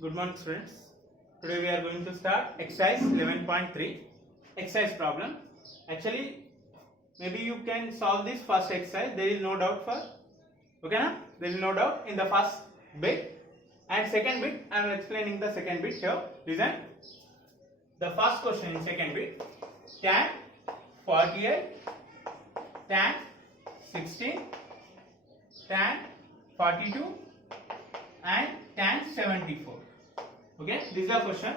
Good morning, students. Today we are going to start exercise 11.3 exercise problem. Actually, maybe you can solve this first exercise. There is no doubt for, okay na? There is no doubt in the first bit, and second bit I am explaining the second bit here. Listen. The first question in second bit: tan 48, tan 16, tan 42 and tan 74. Okay, this is the question.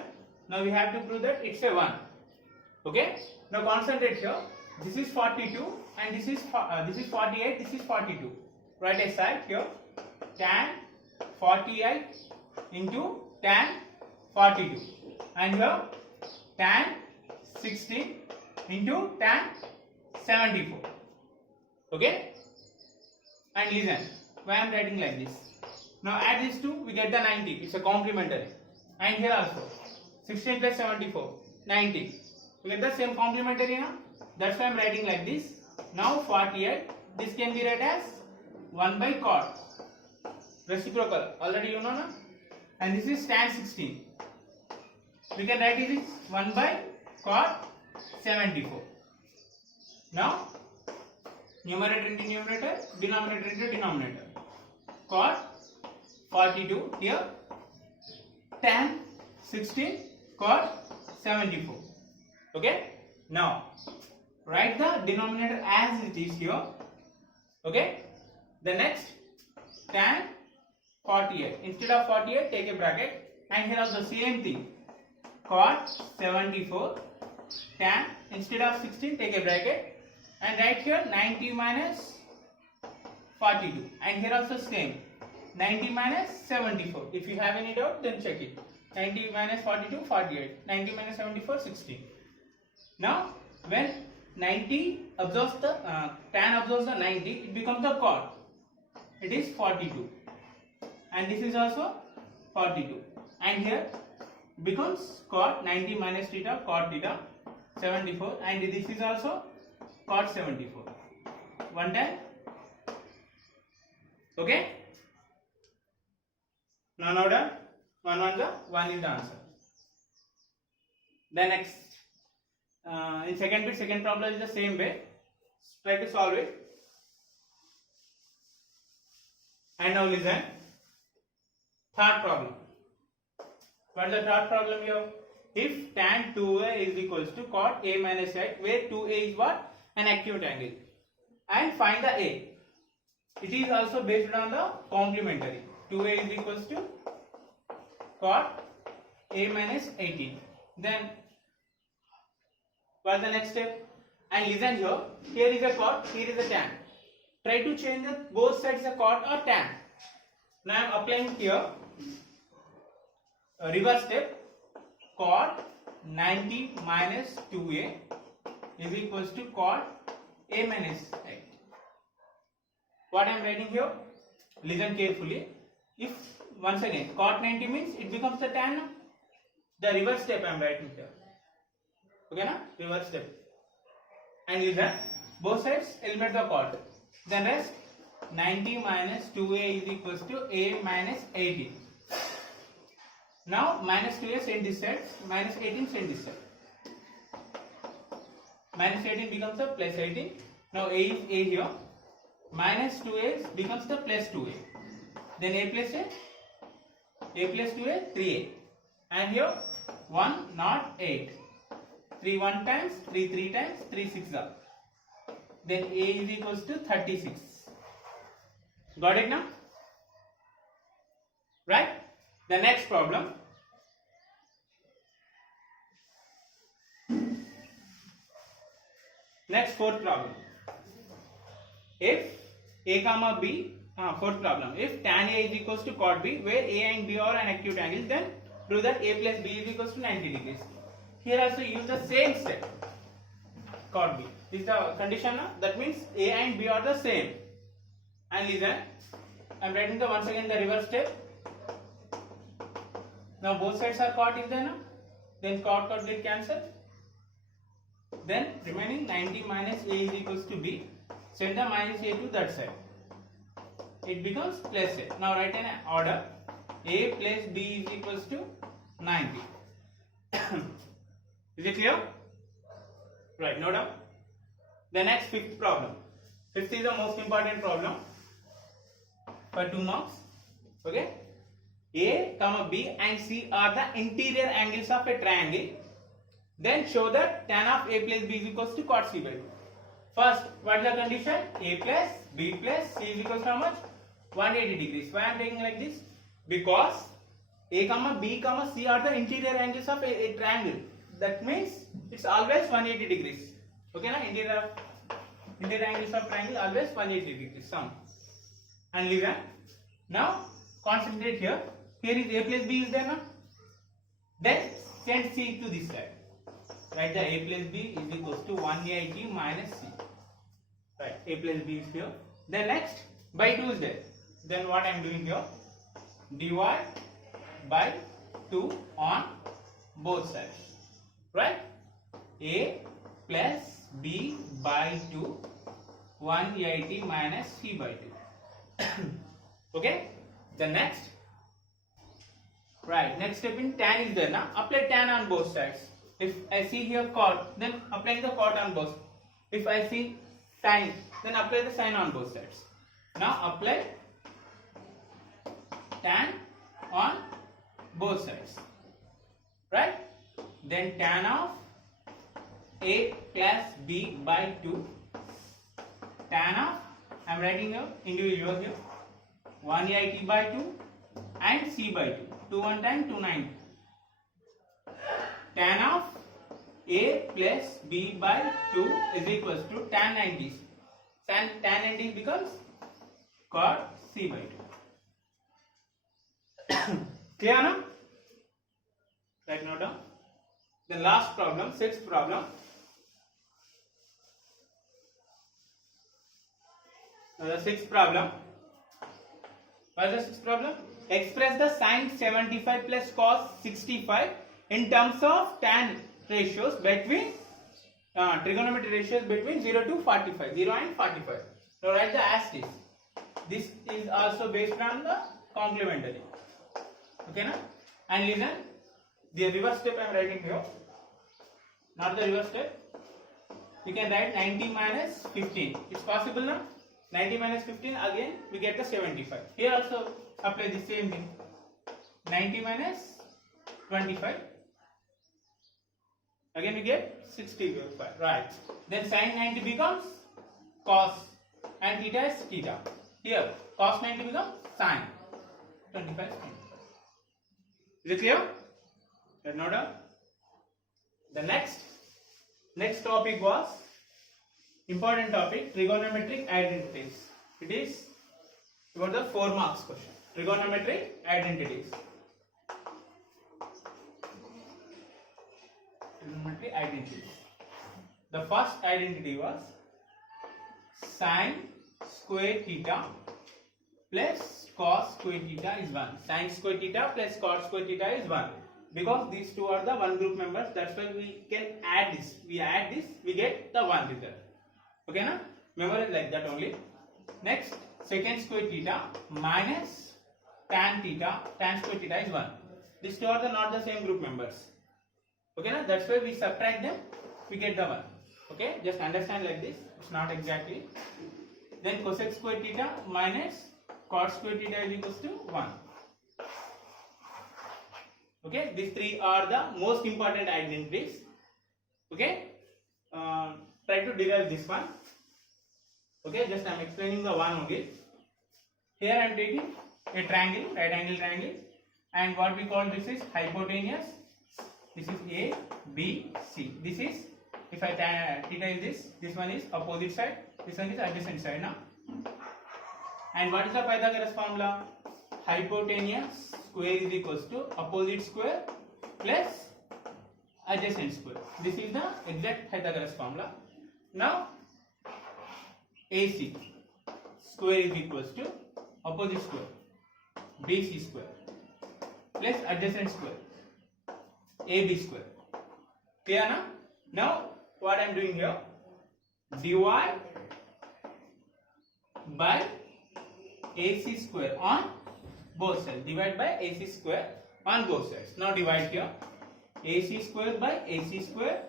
Now we have to prove that it's a 1. Okay, now concentrate here. This is 42 and this is 48, this is 42. Write a side here. Tan 48 into tan 42, and here tan 16 into tan 74. Okay, and listen, why I am writing like this. Now add these two, we get the 90. It's a complementary. And here also 16 plus 74, 90. We get the same complementary now. That's why I am writing like this. Now 48, this can be read as 1 by cot. Reciprocal, already you know na. And this is tan 16. We can write it as 1 by cot 74. Now numerator into numerator, denominator into denominator. Cot 42 here, tan 16, cot 74. Okay, now write the denominator as it is here. Okay, the next tan 48, instead of 48 take a bracket, and here also same thing, cot 74, tan instead of 16 take a bracket, and write here 90 minus 42, and here also same 90 minus 74. If you have any doubt, then check it. 90 minus 42, 48. 90 minus 74, 16. Now, when 90 absorbs the tan absorbs the 90, it becomes the cot. It is 42, and this is also 42. And here becomes cot 90 minus theta, cot theta 74, and this is also cot 74. One time. Okay. Now done. 1 is the answer. The next, in second bit, second problem is the same way. Try to solve it. And now listen. Third problem. What is the third problem here? If tan 2a is equals to cot a minus x, where 2a is what? An acute angle. And find the a. It is also based on the complementary. 2a is equals to cot a minus 18. Then what is the next step? And listen here. Here is a cot, here is a tan. Try to change both sides a cot or tan. Now I am applying here a reverse step. Cot 90 minus 2a is equals to cot a minus 8. What I am writing here? Listen carefully. If once again cot 90 means it becomes the tan. The reverse step I am writing here. Okay na? Reverse step. And listen, both sides eliminate the cot. Then rest 90 minus 2a is equals to a minus 18. Now minus 2a send this side, minus 18 send this side. Minus 18 becomes the plus 18. Now a is a here. Minus 2a becomes the plus 2a. Then a plus 2a, 3a. And here 1 not 8. 3 1 times, 3 3 times, 3 6 are. Then a is equals to 36. Got it now? Right? The next problem. Next fourth problem. If a comma b, fourth problem. If tan a is equals to cot b, where a and b are an acute angle, then prove that a plus b is equals to 90 degrees. Here also use the same step. Cot b. This is the condition now. That means a and b are the same. And listen, I am writing the once again the reverse step. Now both sides are cot is there now. Then cot get cancelled. Then remaining 90 minus a is equals to b. Send the minus a to that side. It becomes plus a. Now write an order. A plus B is equals to 90. Is it clear? Right, note down. The next fifth problem. Fifth is the most important problem for 2 marks. Okay. A, comma B and C are the interior angles of a triangle. Then show that tan of A plus B is equals to cot C by 2. First, what is the condition? A plus B plus C is equals to how much? 180 degrees. Why I am taking like this? Because A, comma B, comma C are the interior angles of a triangle. That means it's always 180 degrees. Okay, na? Interior angles of triangle always 180 degrees. Sum and leave that. Now concentrate here. Here is A plus B is there now. Then send C to this side. Write the A plus B is equals to 180 minus C. Right, A plus B is here. Then next by 2 is there. Then what I am doing here? Divide by 2 on both sides. Right? A plus B by 2 180 minus C by 2. Okay? The next. Right, next step in tan is there now. Apply tan on both sides. If I see here cot, then apply the cot on both. If I see sin, then apply the sin on both sides. Now apply tan on both sides. Right? Then tan of A plus B by 2. Tan of, I am writing here individual here, 180 by 2 and C by 2. 2 1 time 290. Tan of A plus B by 2 is equals to tan 90. Tan 90 becomes cot C by 2. Clear now? Write note down. The last problem, sixth problem. Now the sixth problem. What is the sixth problem? Express the sin 75 plus cos 65 in terms of tan ratios between trigonometry ratios between 0 to 45, 0 and 45. So write the asterisk. This is also based on the complementary. Okay na? And listen, the reverse step I am writing here. Not the reverse step. We can write 90 minus 15. It's possible now. 90 minus 15, again we get the 75. Here also apply the same thing. 90 minus 25. Again we get 65. Right. Then sin 90 becomes cos and theta is theta. Here cos 90 becomes sin 25. Is it clear? Let note down. The next topic was important topic, trigonometric identities. It is about the 4 marks question. Trigonometric identities. Trigonometric identities. The first identity was sin square theta plus cos square theta is 1. Sin square theta plus cos square theta is 1. Because these two are the one group members, that's why we can add this. We add this, we get the 1 result. Okay na? Memorize like that only. Next, secant square theta minus tan theta. Tan square theta is 1. These two are not the same group members. Okay na? That's why we subtract them, we get the 1. Okay? Just understand like this. It's not exactly. Then cosec square theta minus cot square theta is equals to 1. Okay? These three are the most important identities. Okay? Try to derive this one. Okay, just I am explaining the one only. Here I am taking a triangle, right angle triangle, and what we call this is hypotenuse. This is A, B, C. This is, if I theta is this one is opposite side, this one is adjacent side now. And what is the Pythagoras formula? Hypotenuse square is equals to opposite square plus adjacent square. This is the exact Pythagoras formula. Now AC square is equals to opposite square BC square plus adjacent square AB square. Clear now? Now what I am doing here? Divide by AC square on both sides. Divide by AC square on both sides. Now divide here. AC square by AC square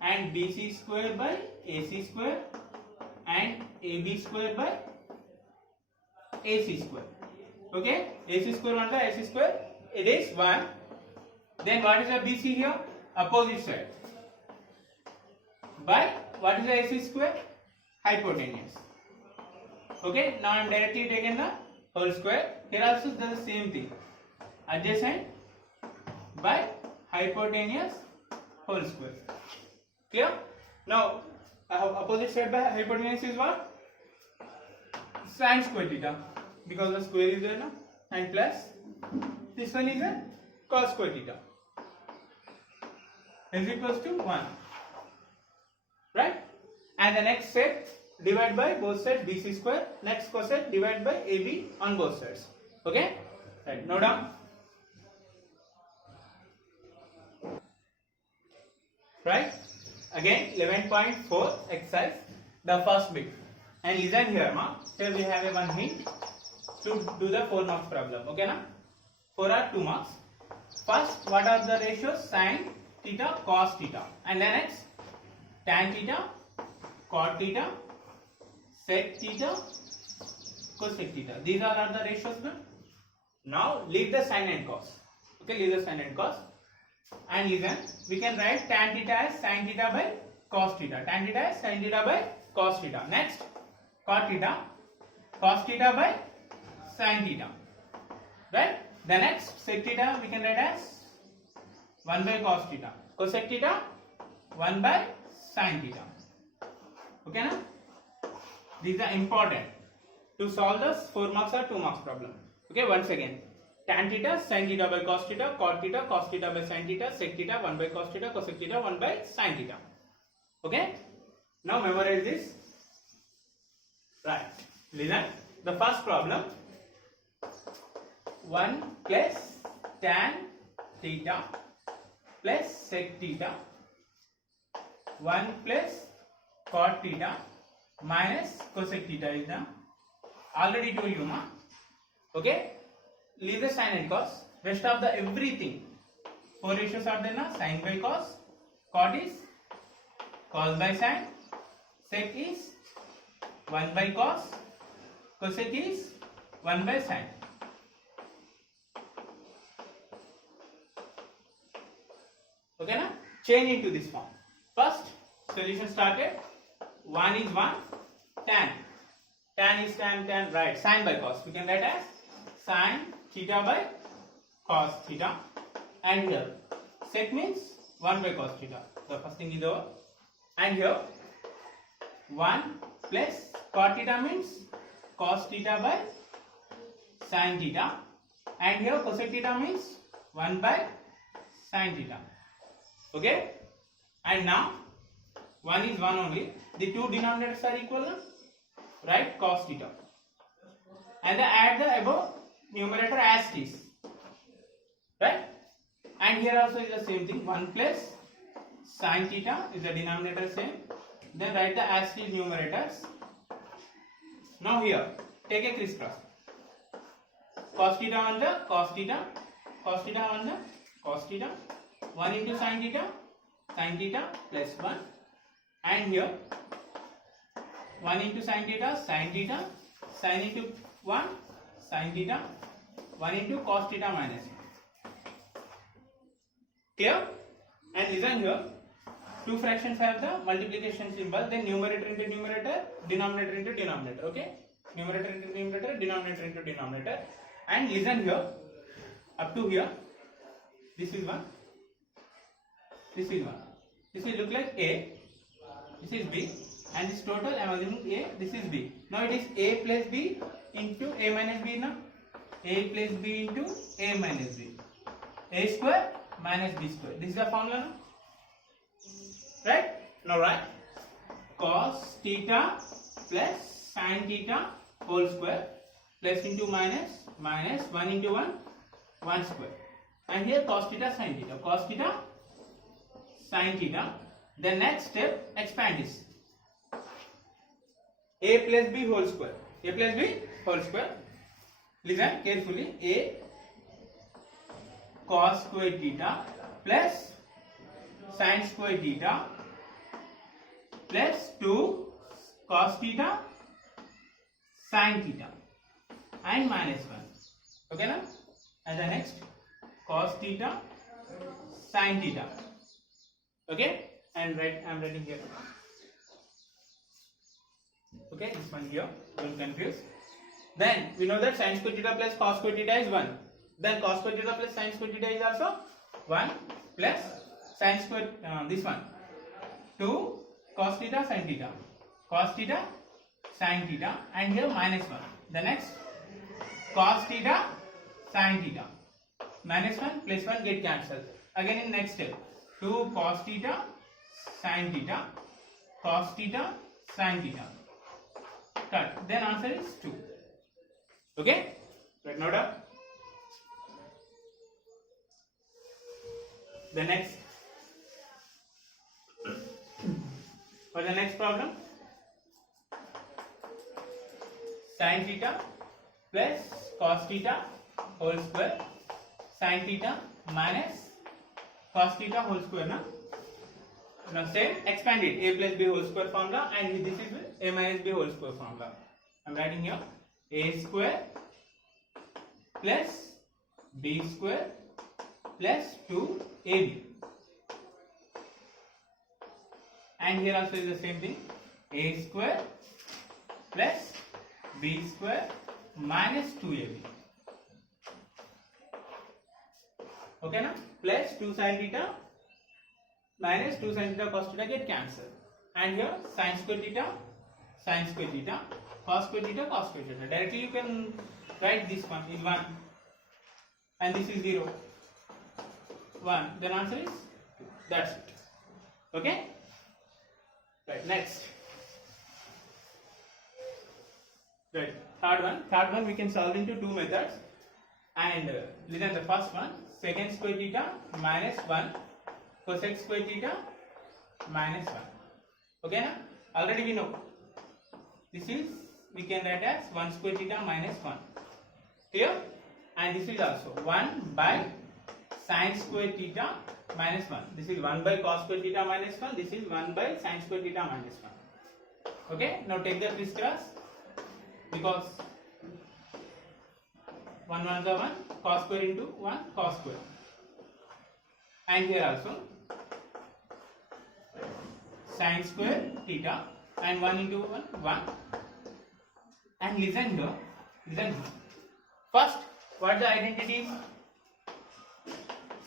and BC square by AC square and AB square by AC square. Okay, AC square 1 by AC square, it is 1. Then what is the BC here? Opposite side. By what is the AC square? Hypotenuse. Okay, now I am directly taken the whole square. Here also the same thing. Adjacent by hypotenuse whole square. Clear? Now opposite side by hypotenuse is what? Sin square theta, because the square is there now, and plus this one is a cos square theta is equals to 1, right? And the next set, divide by both sides BC square. Next coset, divide by AB on both sides. Okay, right, note down. Right, again 11.4 exercise, the first bit. And listen here, ma. Here we have a one hint to do the 4 marks problem. Okay, na? 4 or 2 marks. First, what are the ratios? Sin theta, cos theta, and then next tan theta, cot theta, sec theta, cosec theta. These are the ratios. Na? Now leave the sin and cos. Okay, leave the sin and cos. And listen, we can write tan theta as sin theta by cos theta. Tan theta as sin theta by cos theta. Next, cot theta, cos theta by sin theta. Right? The next sec theta we can write as 1 by cos theta. Cosec theta 1 by sin theta. Okay, na? These are important to solve this 4 marks or 2 marks problem. Okay, once again. Tan theta, sin theta by cos theta, cot theta, cos theta by sin theta, sec theta 1 by cos theta, cosec theta 1 by sin theta. Okay? Now memorize this. Right. Listen. The first problem. 1 plus tan theta plus sec theta 1 plus cot theta minus cosec theta is the already told you, ma. Okay? Leave the sin and cos. Rest of the everything 4 ratios are there, na? Sin by cos, cot is cos by sin, sec is 1 by cos, cosec is 1 by sin. Okay, na? Change into this form. First, solution started. 1 is 1, tan. Tan is tan, right. Sin by cos. We can write as sin theta by cos theta. And here, sec means 1 by cos theta. The first thing is over. And here, 1 plus cot theta means cos theta by sin theta. And here, cosec theta means 1 by sin theta. Okay? And now, 1 is 1 only. The two denominators are equal, right? Cos theta. And then add the above numerator as it is. Right? And here also is the same thing. 1 plus sin theta is the denominator same. Then write the as it is numerators. Now here, take a crisscross. Cos theta on the cos theta. Cos theta on the cos theta. 1 into sin theta plus 1, and here 1 into sin theta, sin into 1, sin theta, 1 into cos theta minus 1. Clear? And listen here, two fractions have the multiplication symbol, then numerator into numerator, denominator into denominator. Okay? Numerator into numerator, denominator into denominator. And listen here, up to here, this is 1. This is 1. This will look like A. This is B. And this total I am assuming A. This is B. Now it is A plus B into A minus B now. A plus B into A minus B. A square minus B square. This is the formula now. Right? Now write cos theta plus sin theta whole square plus into minus 1 into 1 square. And here cos theta sin theta. Cos theta sin theta. The next step, expand this. A plus B whole square. A plus B whole square. Listen carefully. A cos square theta plus sin square theta plus 2 cos theta sin theta and minus 1. Okay now? And the next cos theta sin theta. Okay? And I am writing here. Okay, this one here, don't confuse. Then we know that sin square theta plus cos square theta is 1. Then cos square theta plus sin square theta is also 1 plus sin square this one 2 cos theta sin theta, cos theta sin theta, and here minus 1. The next cos theta sin theta, minus 1 plus 1 get cancelled. Again in next step 2 cos theta sin theta, cos theta sin theta. Cut. Then answer is 2. Okay? Right, note down. The next. For the next problem, sin theta plus cos theta whole square, sin theta minus cos theta whole square. Now same, expand it, a plus b whole square formula, and this is a minus b whole square formula. I am writing here a square plus b square plus 2ab, and here also is the same thing, a square plus b square minus 2ab. Okay now, plus 2 sin theta minus 2 sin theta cos theta get cancelled, and here sin square theta sin square theta, cos square theta cos square theta. Directly you can write this one is 1 and this is 0, 1. Then answer is 2. That's it. Okay. Right. Next. Right. Third one we can solve into two methods. And listen, the first one, secant square theta minus 1 cosec square theta minus 1. Okay na? Already we know. This is, we can write as 1 square theta minus 1. Clear? And this is also 1 by sin square theta minus 1. This is 1 by cos square theta minus 1. This is 1 by sin square theta minus 1. Okay? Now take the crisscross, because 1 1 is 1, cos square into 1 cos square. And here also sin square theta, and 1 into 1 1. And listen here. First, what the identity is?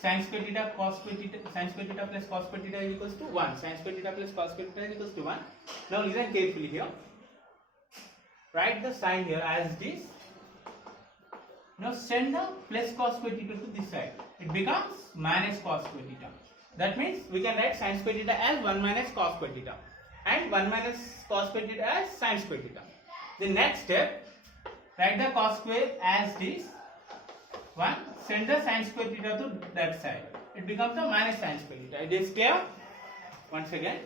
Sin square theta cos square theta, sin square theta plus cos square theta is equals to 1. Sin square theta plus cos square theta is equals to 1. Now listen carefully here. Write the sign here as this. Now send the plus cos square theta to this side. It becomes minus cos square theta. That means we can write sin square theta as 1 minus cos square theta, and 1 minus cos square theta as sin square theta. The next step, write the cos square as this 1. Send the sin square theta to that side. It becomes the minus sin square theta. It is clear? Once again,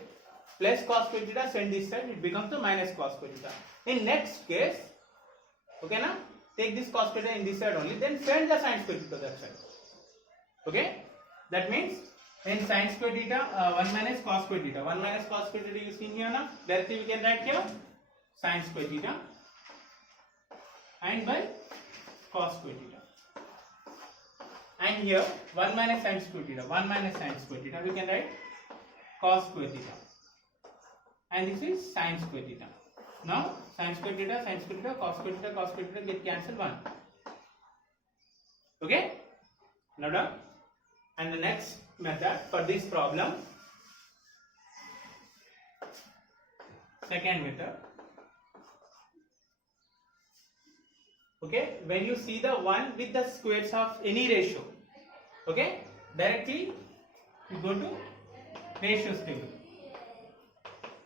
plus cos square theta send this side. It becomes the minus cos square theta. In next case, okay now, take this cos theta in this side only. Then send the sin square theta to that side. Okay? That means in sin square theta 1 minus cos square theta. 1 minus cos square theta you see here now. Directly we can write here sin square theta and by cos square theta. And here 1 minus sin square theta, 1 minus sin square theta, we can write cos square theta. And this is sin square theta. Now sin square theta, cos square theta get cancelled 1. Okay? Now done. And the next method for this problem, second method. Okay, when you see the one with the squares of any ratio, okay, directly you go to ratios table.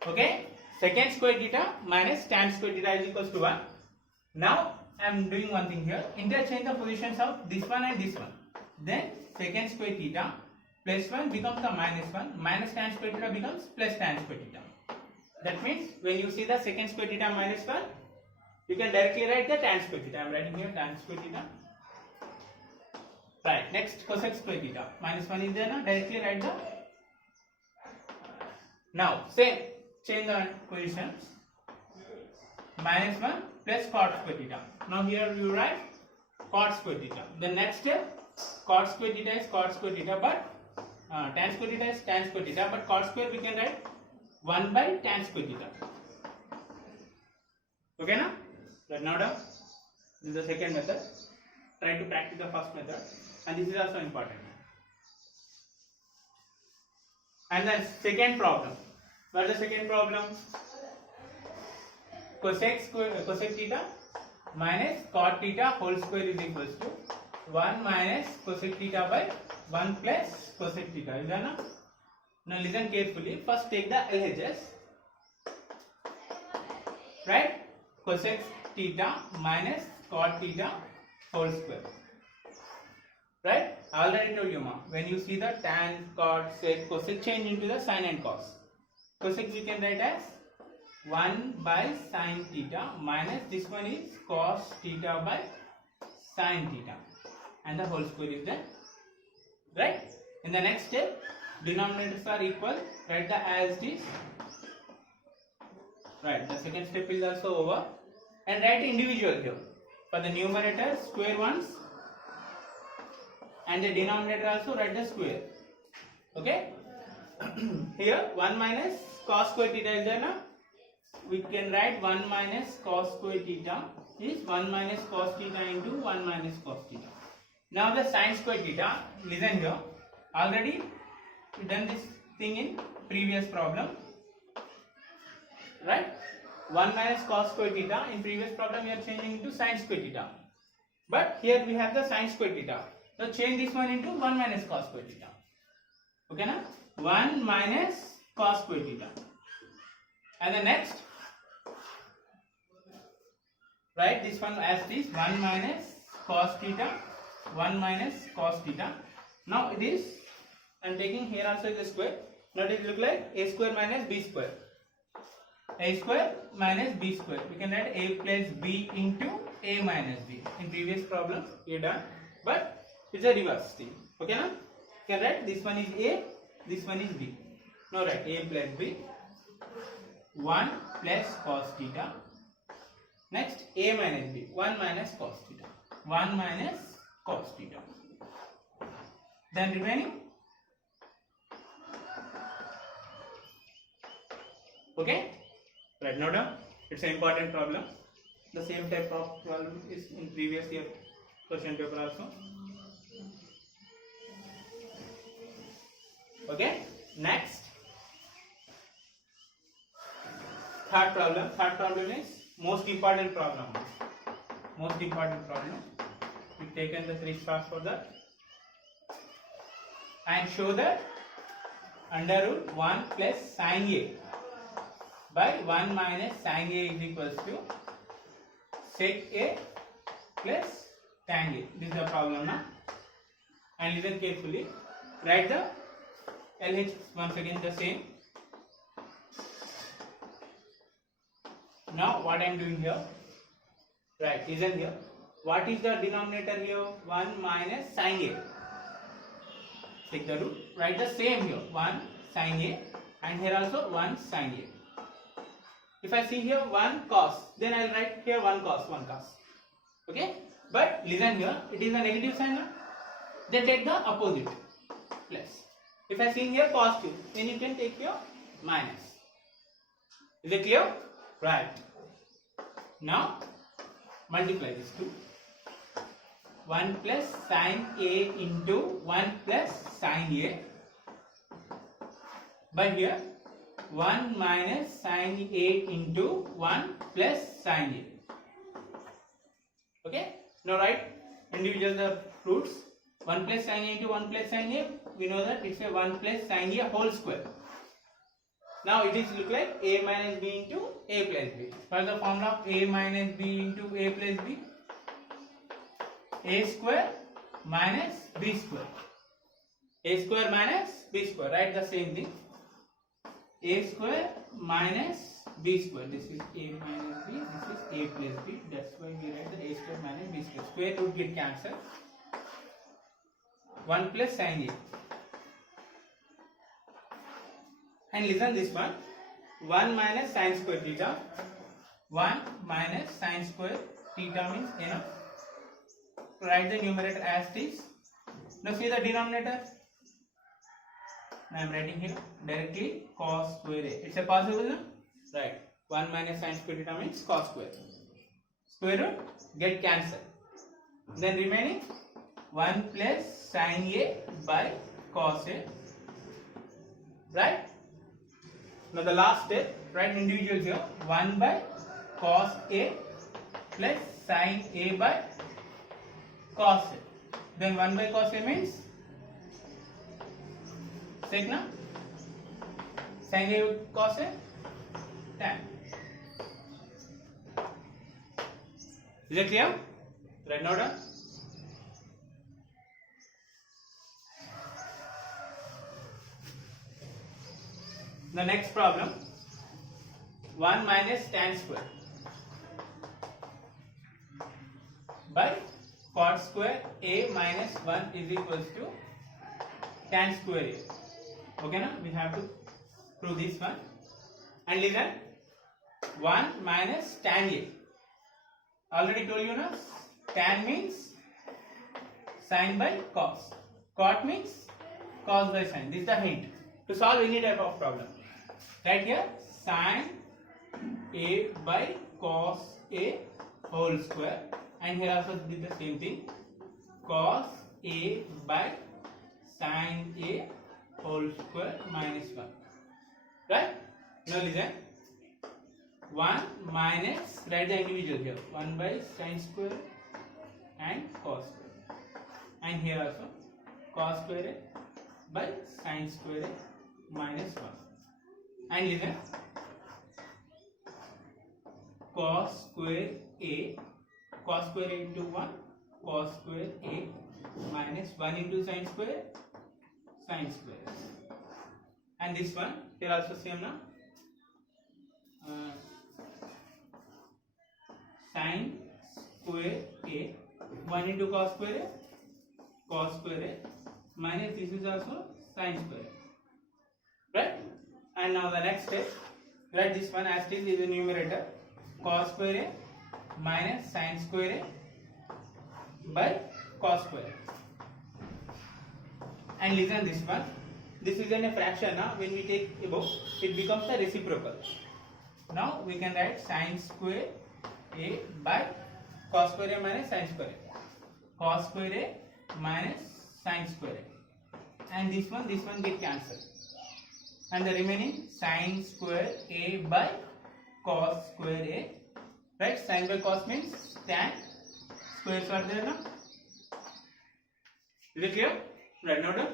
Okay, secant square theta minus tan square theta is equals to 1. Now I am doing one thing here, interchange the positions of this one and this one. Then secant square theta plus 1 becomes the minus 1, minus tan square theta becomes plus tan square theta. That means when you see the secant square theta minus 1, you can directly write the tan square theta. I am writing here tan square theta. Right. Next cosec square theta. Minus 1 is there now. Directly write the. Now same. Change the positions. Minus 1 plus cot square theta. Now here you write cot square theta. The next step, cot square theta is cot square theta, but tan square theta is tan square theta, but cot square we can write 1 by tan square theta. Okay now? Right now done. This is the second method. Try to practice the first method, and this is also important. And then second problem. What is the second problem? Cosec theta minus cot theta whole square is equals to 1 minus cosec theta by 1 plus cosec theta. Is that now? Now listen carefully. First take the LHS. Right? Cosec theta minus cot theta whole square. Right? I already told you, ma. When you see the tan, cot, sec, cosec change into the sin and cos. Cosec we can write as 1 by sin theta minus this one is cos theta by sin theta, and the whole square is there. Right? In the next step, denominators are equal. Write the as it is. Right? The second step is also over, and write individual here. For the numerator, square ones, and the denominator also write the square. Okay? Here 1 minus cos square theta is there now. We can write 1 minus cos square theta is 1 minus cos theta into 1 minus cos theta. Now the sin square theta, listen here. Already we done this thing in previous problem. Right? 1 minus cos square theta, in previous problem we are changing into sin square theta. But here we have the sin square theta. So change this one into 1 minus cos square theta. Okay na? 1 minus cos square theta. And the next, write this one as this 1 minus cos theta, 1 minus cos theta. Now it is, I am taking here also is a square. Now it look like a square minus b square. A square minus b square. We can write a plus b into a minus b. In previous problem you done, but it's a reverse thing. Okay na? You can write this one is a, this one is b. Now write a plus b, 1 plus cos theta. Next a minus b, 1 minus cos theta, 1 minus cos theta. Then remaining. Okay? Right now done. It's an important problem. The same type of problem is in previous year question paper also. Okay? Next. Third problem. Third problem is most important problem. Most important problem. We've taken the 3 stars for that. And show that under root 1 plus sin a by 1 minus sin a is equals to sec a plus tan a. This is the problem now. And listen carefully. Write the LH once again the same. Now what I am doing here? Right, listen here. What is the denominator here? 1 minus sin a. Take the root. Write the same here. 1 sin a, and here also 1 sin a. If I see here 1 cos, then I will write here 1 cos, 1 cos. Okay? But listen here, it is a negative sign now. Then take the opposite, plus. If I see here positive, then you can take your minus. Is it clear? Right. Now multiply this 2. 1 plus sin a into 1 plus sin a. But here 1 minus sin a into 1 plus sin a. Okay. Now write individual the roots. 1 plus sin a into 1 plus sin a. We know that it's a 1 plus sin a whole square. Now it is look like a minus b into a plus b. What is the formula of a minus b into a plus b? A square minus b square. A square minus b square. Write the same thing. a square minus b square. This is a minus b, this is a plus b. That's why we write the a square minus b square. Square root get cancelled. 1 plus sin a. And listen this one. 1 minus sin square theta. 1 minus sin square theta means enough. Write the numerator as this. Now see the denominator. I am writing here directly cos square a. It's a possible, no? Right. 1 minus sin square theta means cos square. Square root get cancelled. Then remaining 1 plus sin a by cos a. Right? Now the last step, write individuals here. 1 by cos a plus sin a by cos a. Then 1 by cos a means sec na? Sin a cos a tan. Is it clear? Right now done. The next problem, 1 minus tan square by cot square a minus 1 is equals to tan square a. Okay, now we have to prove this one. And listen, 1 minus tan a. Already told you now, tan means sin by cos. Cot means cos by sin. This is the hint to solve any type of problem. Right here, sin a by cos a whole square, and here also did the same thing, cos a by sin a whole square minus 1. Right? Now listen, 1 minus, write the individual here, 1 by sin square and cos square, and here also cos square a by sin square a minus 1. And listen, cos square a into 1, cos square a minus 1 into sin square, and this one here also same now, sin square a, 1 into cos square a minus this is also sin square a. Right? And now the next step, write this one as it is the numerator, cos square a minus sin square a by cos square a. And listen this one, this is in a fraction now, when we take above, it becomes a reciprocal. Now we can write sin square a by cos square a minus sin square a. Cos square a minus sin square a. And this one get cancelled. And the remaining sin square a by cos square a. Right? Sin by cos means tan. Squares are there now. Is it clear? Right now done.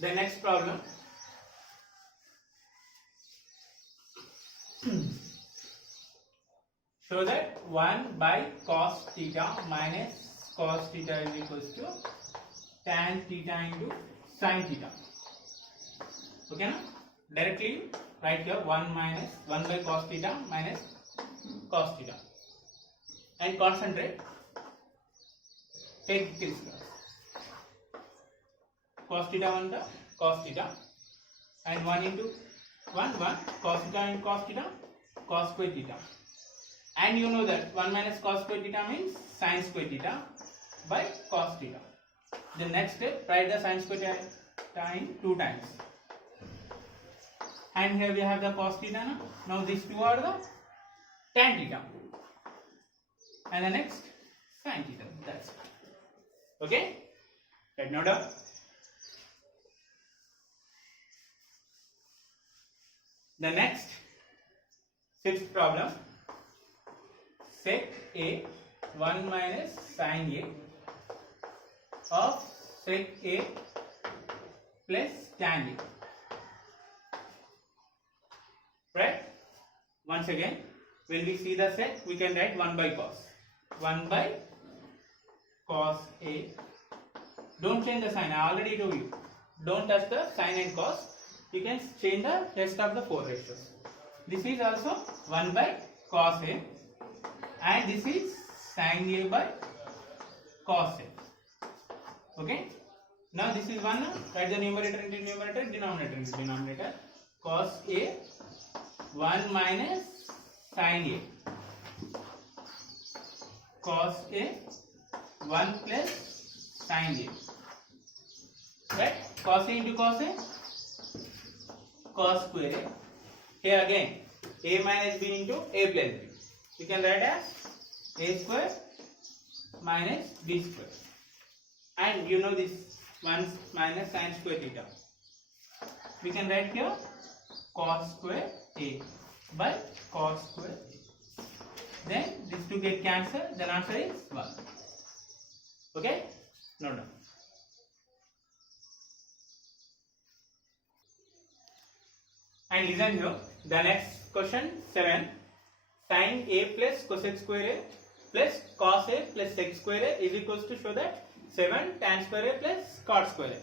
The next problem. So that 1 by cos theta minus cos theta is equals to tan theta into sin theta. Okay, now directly write here 1 by cos theta minus cos theta, and concentrate, take this cos theta 1 the cos theta, and 1 into 1 cos theta and cos theta, cos square theta, and you know that 1 minus cos square theta means sin square theta by cos theta. The next step, write the sin square theta in 2 times. And here we have the cos theta now. Now these two are the tan theta. And the next sin theta. That's it. Okay? Right, now done. The next 6th problem. Sec a 1 minus sin a of sec a plus tan a. Right? Once again, when we see the sec, we can write 1 by cos. 1 by cos a. Don't change the sign. I already told you. don't touch the sine and cos. You can change the rest of the 4 ratios. This is also 1 by cos A, and this is sin A by cos A. Okay. Now this is 1. Write the numerator into numerator, denominator into denominator. Cos A 1 minus sin A. Cos A 1 plus sin A. Right? Cos A into cos A, cos square A. Here again, A minus B into A plus B. You can write as A square minus B square. And you know this 1 minus sin square theta. We can write here cos square A by cos square A. Then these two get cancelled. The answer is 1. Okay? Note down. And listen here. The next question 7. Sin A plus cosec square A plus cos A plus sec square A is equals to show that 7 tan square A plus cot square A.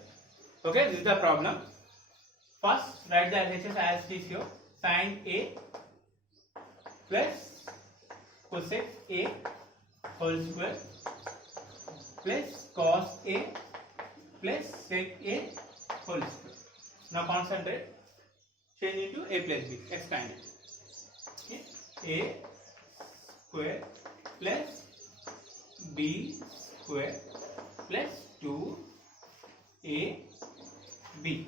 Okay, this is the problem. First, write the LHS as it is here. Sin A plus cosec A whole square plus cos A plus sec A whole square. Now concentrate. Change into A plus B. Expand it. Okay. A square plus B square plus 2AB.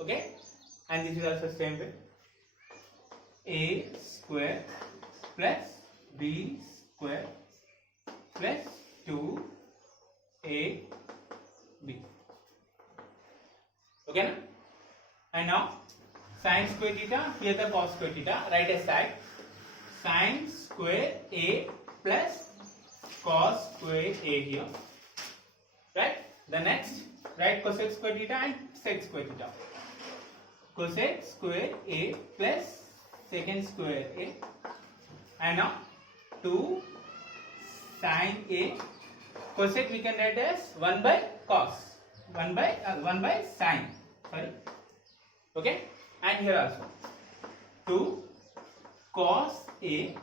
Okay, and this is also same way. A square plus B square plus 2AB. Okay, na? And now sin square theta, here the cos square theta, right aside. Sin square A plus cos square A here. Right? The next, write cosec square theta and sec square theta. Cosec square A plus secant square A. And now 2 sin A. Cosec we can write as 1 by cos. 1 by sin. Sorry. Okay? And here also 2 cos A.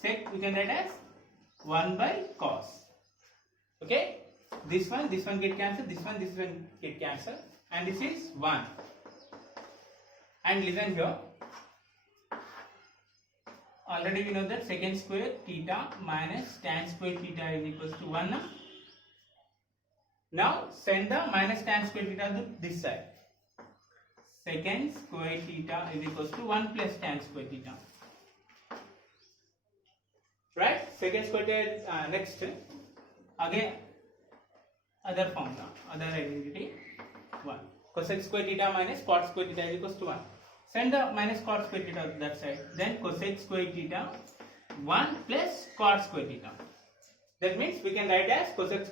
Sec we can write as 1 by cos. Okay? This one get cancelled, this one get cancelled, and this is 1. And listen here. Already we know that secant square theta minus tan square theta is equals to 1. Now send the minus tan square theta to this side. Secant square theta is equals to 1 plus tan square theta. Right? Secant square theta next. Again other formula, other identity 1. Cosec square theta minus cot square theta is equals to 1. Send the minus cot square theta to that side. Then cosec square theta 1 plus cot square theta. That means we can write as cosec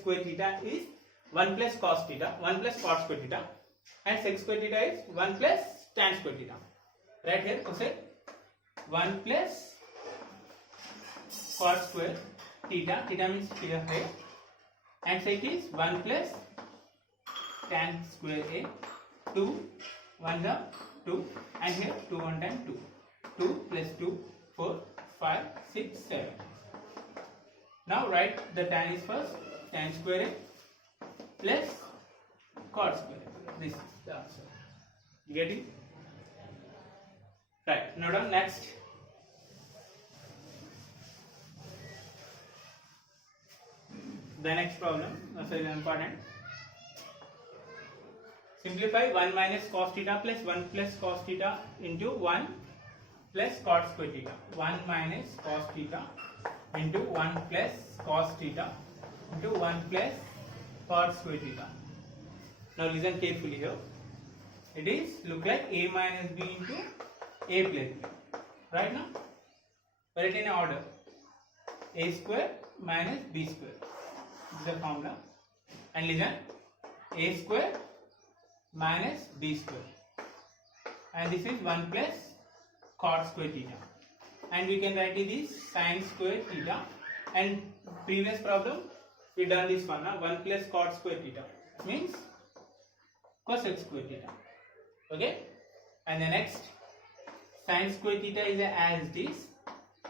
square theta is 1 plus cos theta, 1 plus cot square theta, and sec square theta is 1 plus tan square theta. Right here cosec 1 plus cot square theta, theta means here, and sec is 1 plus tan square A, 2, 1 the 2, and here 2 1 and 2. 2 plus 2, 4, 5, 6, 7. Now write the tan is first, tan square A plus cot square A. This is the answer. You get it? Right. Now done. Next. The next problem also is important. Simplify 1 minus cos theta plus 1 plus cos theta into 1 plus cot square theta. 1 minus cos theta into 1 plus cos theta into 1 plus cot square theta. Now listen carefully here. It is look like A minus B into A plus B. Right now? Write it in order. A square minus B square. This is the formula. And listen. A square minus B square. And this is 1 plus cot square theta. And we can write it is sin square theta. And previous problem we done this one, 1 plus cot square theta. means cosec square theta. Okay, and the next sin square theta is as this,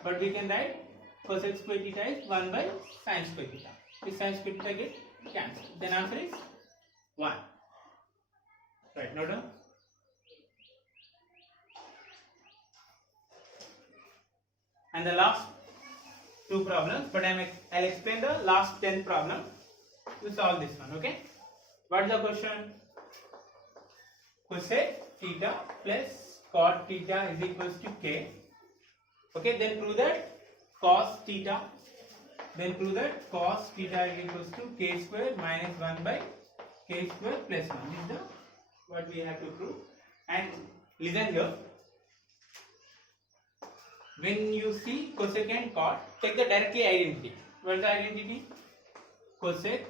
but we can write cosec square theta is 1 by sin square theta. This sin square theta get cancelled. Then answer is 1. Right, note down. And the last 2 problems, but I'll explain the last 10 problem to solve this one. Okay, what is the question? Cosec theta plus cot theta is equals to k. Okay, then prove that cos theta. Then prove that cos theta is equals to k square minus 1 by k square plus 1. This is the what we have to prove. And listen here. When you see cosec and cot, take the directly identity. What is the identity? Cosec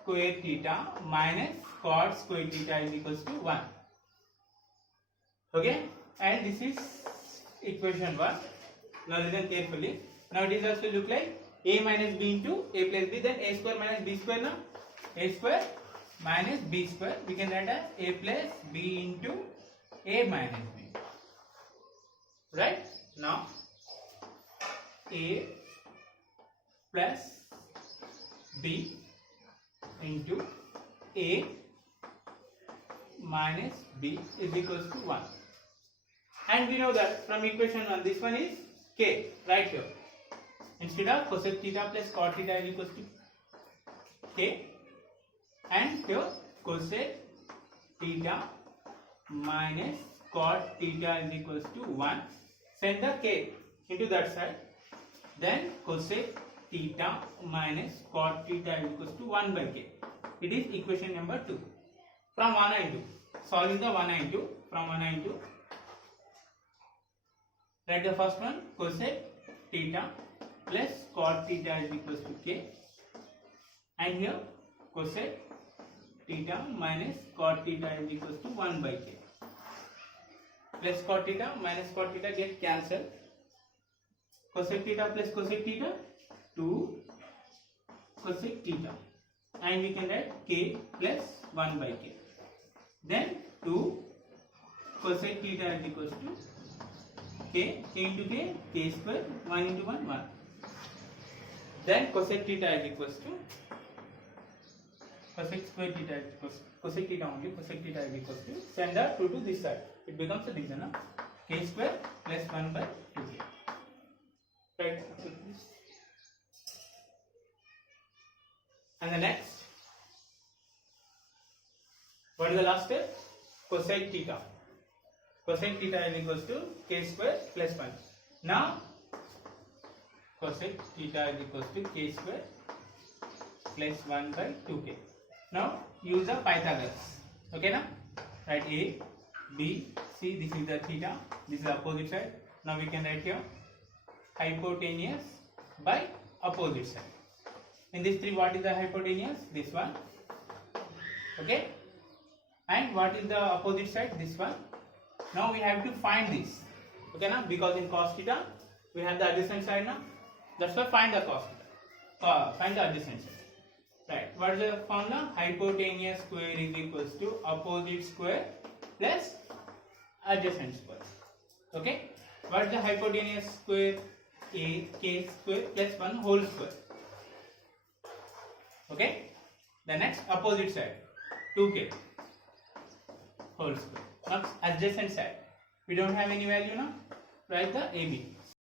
square theta minus cot square theta is equals to 1. Okay, and this is equation 1. Now listen carefully. Now it is also look like a minus b into a plus b, then a square minus b square. Now a square minus b square we can write as a plus b into a minus b. Right, now a plus b into a minus b is equals to 1. And we know that from equation 1, this one is k right here. Instead of cosec theta plus cot theta is equals to k, and here cosec theta minus cot theta is equals to 1. Send the k into that side. Then cosec theta minus cot theta is equals to 1 by k. It is equation number 2. From 1 and 2, solving the 1 and 2. From 1 and 2, write the first one, cosec theta plus cot theta is equals to k, and here cosec theta minus cot theta is equals to 1 by k. Plus cot theta minus cot theta get cancelled. Cosec theta plus cosec theta 2 cosec theta, and we can write k plus 1 by k. Then 2 cosec theta is equals to k into k square, 1 into 1, 1. Then cosec theta is equals to cosec square theta is equals to cosec theta only, cosec theta is equals to, send the 2 to this side, it becomes a division of k square plus 1 by 2k. Right. And the next, what is the last step? Cosec theta. Cosec theta is equals to k square plus 1. Now cosec theta is equals to k square plus 1 by 2k. Now use the Pythagoras. Okay, now write a, b, c. This is the theta. This is the opposite side. Now we can write here hypotenuse by opposite side. In this 3, what is the hypotenuse? This one. Okay, and what is the opposite side? This one. Now we have to find this. Okay, now because in cos theta we have the adjacent side now. That's why find the cos theta. Find the adjacent side. Right. What is the formula? Hypotenuse square is equals to opposite square plus adjacent square. Okay. What is the hypotenuse square? A k square plus 1 whole square. Okay. The next opposite side 2k whole square. Now adjacent side we don't have any value now. Write the AB.